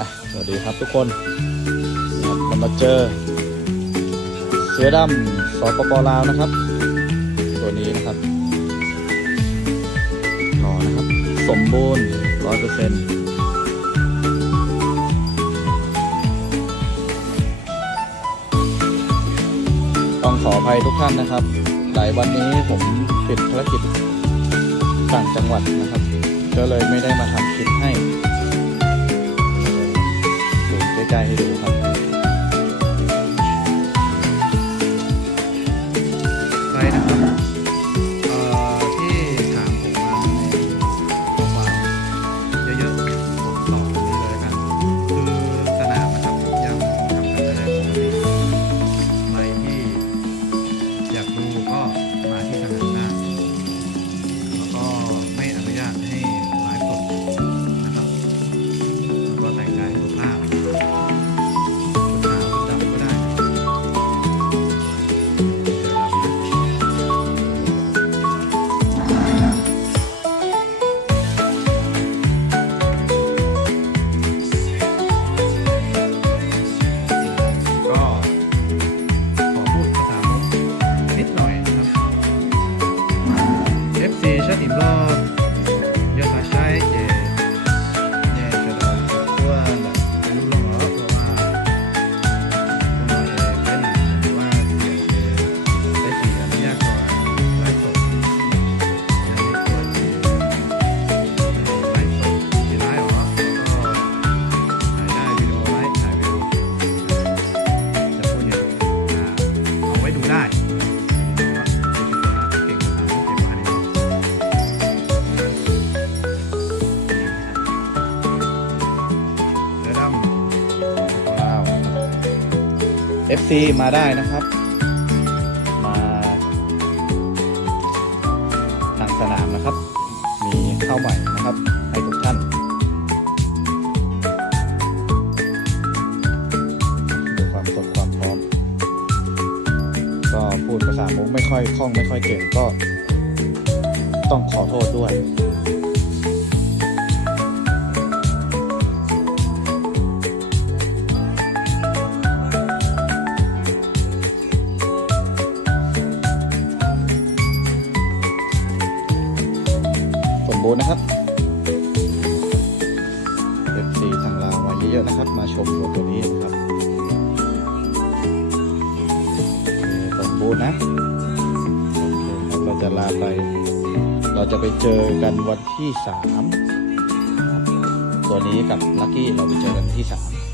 อะสวัสดีครับทุกคนเรามาเจอ เสือดำสปปลาวนะครับ ตัวนี้นะครับหล่อนะครับ สมบูรณ์ร้อยเปอร์เซ็นต์ต้องขออภัยทุกท่านนะครับ หลายวันนี้ผมติดภารกิจต่างจังหวัดนะครับ ก็เลยไม่ได้มาทำคลิปให้ ดูใกล้ๆ FC มาได้นะครับ มาทางสนามนะครับ มีข้าวใหม่นะครับ ให้ทุกท่านดูความสดความพร้อม ก็พูดภาษามุกไม่ค่อยคล่องไม่ค่อยเก่งก็ต้องขอโทษด้วย บูรณ์นะครับ FC ทางลาวมาเยอะๆนะครับ มาชมวัวตัวนี้นะครับสมบูรณ์นะเคครับเราจะลาไป เราจะไปเจอกันวันที่สามตัวนี้กับลักกี้เราไปเจอกันวันที่สาม